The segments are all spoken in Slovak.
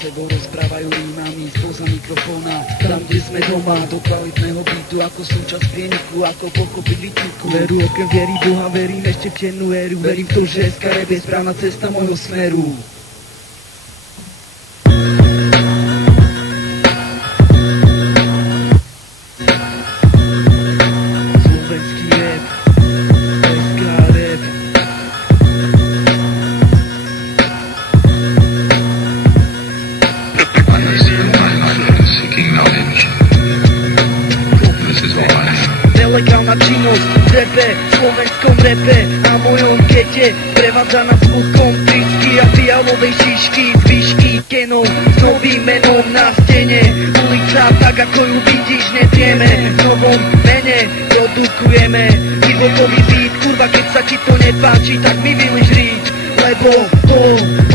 sebou rozprávajú rímami spoza mikrofóna. Tam, kde sme doma, do kvalitného bytu, ako súčasť prieniku, ako pochopiť rytmiku. Veru okrem viery Boha, verím ešte v tennú éru. Verím v to, že SK Rap je správna cesta môjho smeru. Nelegálna činnosť v repe, slovenskom repe a mojom gete prevádzaná zvukom trisky a fialovej šišky, zvyšky kenov s novým menom na stene. Ulica tak ako ju vidíš nevieme, v novom mene produkujeme hip-hopový beat, kurva keď sa ti to nepáči, tak mi vyliš riť. Lebo to,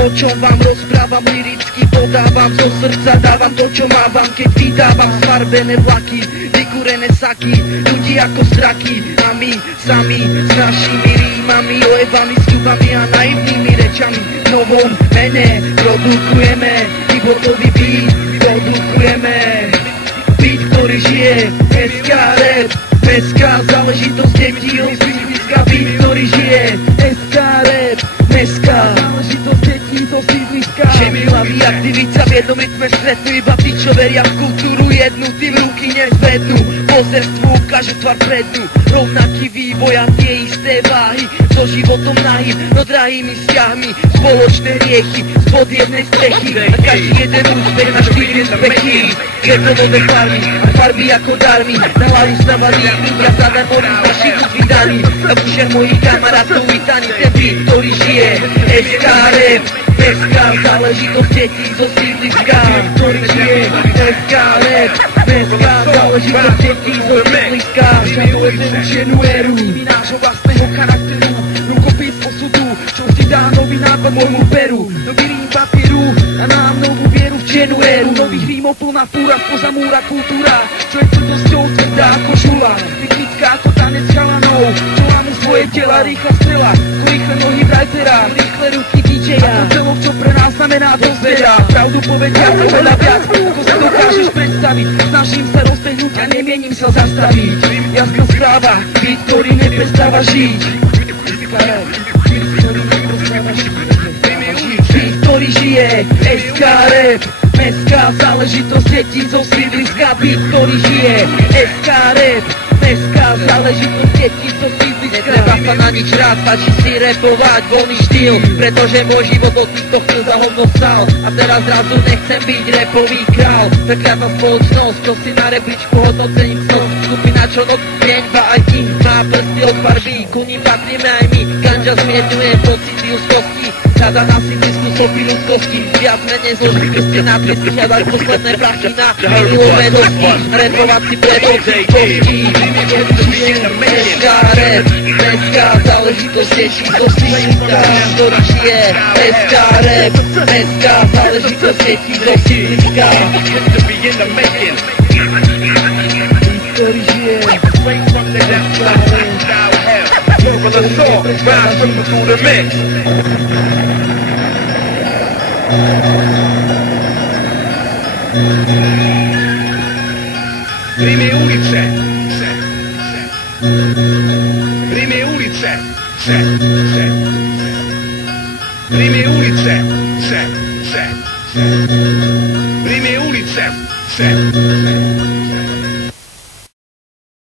o čom vám rozprávam liricky, podávam zo srdca, dávam to, čo mávam, keď vydávam sfarbené vlaky, vykúrené saky, ľudí ako straky. A my sami s našimi rímami, ojevaní sľubami a naivnými rečami v novom mene produkujeme hip-hopový beat, produkujeme beat, ktorý žije. SK Rap, SK záležitosť detí, osvízliska beat, ktorý žije. SK Rap, SK záležitosť detí zo sídliska. Šemilavý aktivita v jednom rytme stretnú, iba tí, čo veria v kultúru jednu, tým ruky nezvednú. Pozerstvu ukážu tvar prednú, rovnaký vývoj a tie isté váhy, so životom nahým, no drahými vzťahmi, spoločné riechy spod jednej strechy. A každý jeden úspech na 4 speky, svetovové farmy a farby ako darmy, na hlavu stávali ľudia zadarmo z našich vydaní. A všem mojich kamarátov vítaní, ten beat, ktorý žije. SK Rap, SK záležitosť detí zo sídliska, ktorý žije. SK Rap, SK záležitosť detí zo sídliska. Však učenú éru nášho vlastného charakteru, rukopis osudu, čo ti dá nový nápad môjmu peru, nový rím papieru a nám novú vieru v čenú éru. Nových rímov plná fúra, spoza múra kultúra, čo je tvrdosťou tvrdá ako žula, rytmická ako tanec chalanov, čo lámu svoje tela, rýchla strela, ako rýchle nohy writera, rýchle ruky DJ-a, ako celok, čo pre nás znamená dozvera. Pravdu povedia, veľa viac, ako si dokážeš predstaviť. Snažím sa rozbehnúť a nemienim sa zastaviť. Jasná správa, beat, ktorý neprestáva žiť. Beat, ktorý žije. SK Rap, SK záležitosť detí zo sídliska. Beat, ktorý žije. SK Rap, SK záležitosť detí zo sídliska. Netreba sa na nič rád, stačí si repovať voľný štýl, pretože môj život od týchto chvíľ za hovno stal. A teraz zrazu nechcem byť repový král. Prekliatá spoločnosť, čo si na rebríčku hodnocením som. Skupina, čo noc deň, aj tí má prsty od farby, ku ním patríme aj my. Ganža zmietňuje pocity úzkosti, hľada na sídlisku sopy ľudskosti. Viac menej zloží prsty na prsty, hľadať posledné prachy na milové dosti. Repovať si predovci kosti. SK Rap, SK záležitosť detí zo sídliska, ktorý žije. SK Rap, SK záležitosť detí zo sídliska, ktorý žije. Prime ulice, prime ulice, prime ulice, prime ulice,